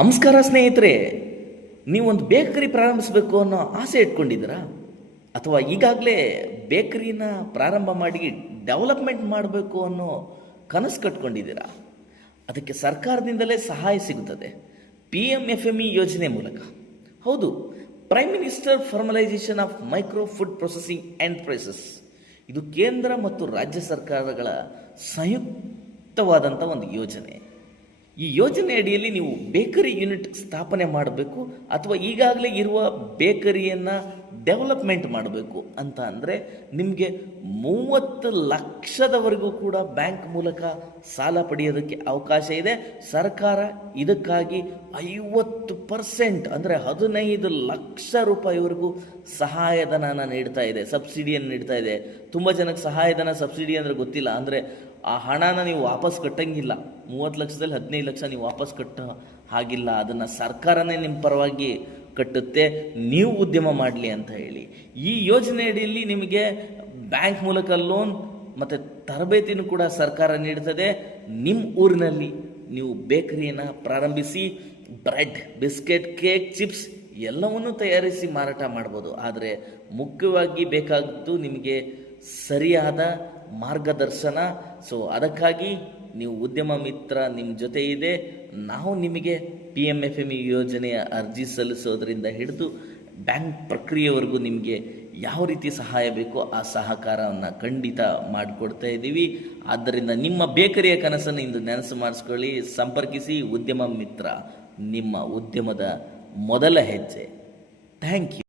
ನಮಸ್ಕಾರ ಸ್ನೇಹಿತರೆ, ನೀವೊಂದು ಬೇಕರಿ ಪ್ರಾರಂಭಿಸಬೇಕು ಅನ್ನೋ ಆಸೆ ಇಟ್ಕೊಂಡಿದ್ದೀರಾ? ಅಥವಾ ಈಗಾಗಲೇ ಬೇಕರಿನ ಪ್ರಾರಂಭ ಮಾಡಿ ಡೆವಲಪ್ಮೆಂಟ್ ಮಾಡಬೇಕು ಅನ್ನೋ ಕನಸು ಕಟ್ಕೊಂಡಿದ್ದೀರಾ? ಅದಕ್ಕೆ ಸರ್ಕಾರದಿಂದಲೇ ಸಹಾಯ ಸಿಗುತ್ತದೆ. P M F M E ಯೋಜನೆ ಮೂಲಕ. ಹೌದು prime minister formalisation of micro food processing enterprises ಇದು ಕೇಂದ್ರ ಮತ್ತು ರಾಜ್ಯ ಸರ್ಕಾರಗಳ ಸಂಯುಕ್ತವಾದಂಥ ಒಂದು ಯೋಜನೆ. ಈ ಯೋಜನೆ ಅಡಿಯಲ್ಲಿ ನೀವು ಬೇಕರಿ ಯೂನಿಟ್ ಸ್ಥಾಪನೆ ಮಾಡಬೇಕು ಅಥವಾ ಈಗಾಗಲೇ ಇರುವ ಬೇಕರಿಯನ್ನು ಡೆವಲಪ್ಮೆಂಟ್ ಮಾಡಬೇಕು ಅಂತ ಅಂದರೆ ನಿಮಗೆ ಮೂವತ್ತು ಲಕ್ಷದವರೆಗೂ ಕೂಡ ಬ್ಯಾಂಕ್ ಮೂಲಕ ಸಾಲ ಪಡೆಯೋದಕ್ಕೆ ಅವಕಾಶ ಇದೆ. ಸರ್ಕಾರ ಇದಕ್ಕಾಗಿ ಐವತ್ತು ಪರ್ಸೆಂಟ್ ಅಂದರೆ ಹದಿನೈದು ಲಕ್ಷ ರೂಪಾಯಿವರೆಗೂ ಸಹಾಯಧನನ ನೀಡ್ತಾ ಇದೆ, ಸಬ್ಸಿಡಿಯನ್ನು ನೀಡ್ತಾ ಇದೆ. ತುಂಬ ಜನಕ್ಕೆ ಸಹಾಯಧನ, ಸಬ್ಸಿಡಿ ಅಂದರೆ ಗೊತ್ತಿಲ್ಲ. ಅಂದರೆ ಆ ಹಣನ ನೀವು ವಾಪಸ್ ಕಟ್ಟಂಗಿಲ್ಲ. ಮೂವತ್ತು ಲಕ್ಷದಲ್ಲಿ ಹದಿನೈದು ಲಕ್ಷ ನೀವು ವಾಪಸ್ ಕಟ್ಟ ಹಾಗಿಲ್ಲ. ಅದನ್ನು ಸರ್ಕಾರನೇ ನಿಮ್ಮ ಪರವಾಗಿ ಕಟ್ಟುತ್ತೆ, ನೀವು ಉದ್ಯಮ ಮಾಡಲಿ ಅಂತ ಹೇಳಿ. ಈ ಯೋಜನೆಯಡಿಯಲ್ಲಿ ನಿಮಗೆ ಬ್ಯಾಂಕ್ ಮೂಲಕ ಲೋನ್ ಮತ್ತು ತರಬೇತಿನೂ ಕೂಡ ಸರ್ಕಾರ ನೀಡುತ್ತದೆ ನಿಮ್ಮ ಊರಿನಲ್ಲಿ ನೀವು ಬೇಕರಿಯನ್ನು ಪ್ರಾರಂಭಿಸಿ, ಬ್ರೆಡ್, ಬಿಸ್ಕೆಟ್, ಕೇಕ್, ಚಿಪ್ಸ್ ಎಲ್ಲವನ್ನೂ ತಯಾರಿಸಿ ಮಾರಾಟ ಮಾಡ್ಬೋದು. ಆದರೆ ಮುಖ್ಯವಾಗಿ ಬೇಕಾದ್ದು ನಿಮಗೆ ಸರಿಯಾದ ಮಾರ್ಗದರ್ಶನ. ಸೊ ಅದಕ್ಕಾಗಿ ನೀವು ಉದ್ಯಮ ಮಿತ್ರ ನಿಮ್ಮ ಜೊತೆ ಇದೆ. ನಾವು ನಿಮಗೆ P M F M E ಯೋಜನೆಯ ಅರ್ಜಿ ಸಲ್ಲಿಸೋದರಿಂದ ಹಿಡಿದು ಬ್ಯಾಂಕ್ ಪ್ರಕ್ರಿಯೆವರೆಗೂ ನಿಮಗೆ ಯಾವ ರೀತಿ ಸಹಾಯ ಬೇಕೋ ಆ ಸಹಕಾರವನ್ನು ಖಂಡಿತ ಮಾಡಿಕೊಡ್ತಾ ಇದ್ದೀವಿ. ಆದ್ದರಿಂದ ನಿಮ್ಮ ಬೇಕರಿಯ ಕನಸನ್ನು ಇಂದು ನೆನಸು ಮಾಡಿಸ್ಕೊಳ್ಳಿ. ಸಂಪರ್ಕಿಸಿ ಉದ್ಯಮ ಮಿತ್ರ ನಿಮ್ಮ ಉದ್ಯಮದ ಮೊದಲ ಹೆಜ್ಜೆ. Thank you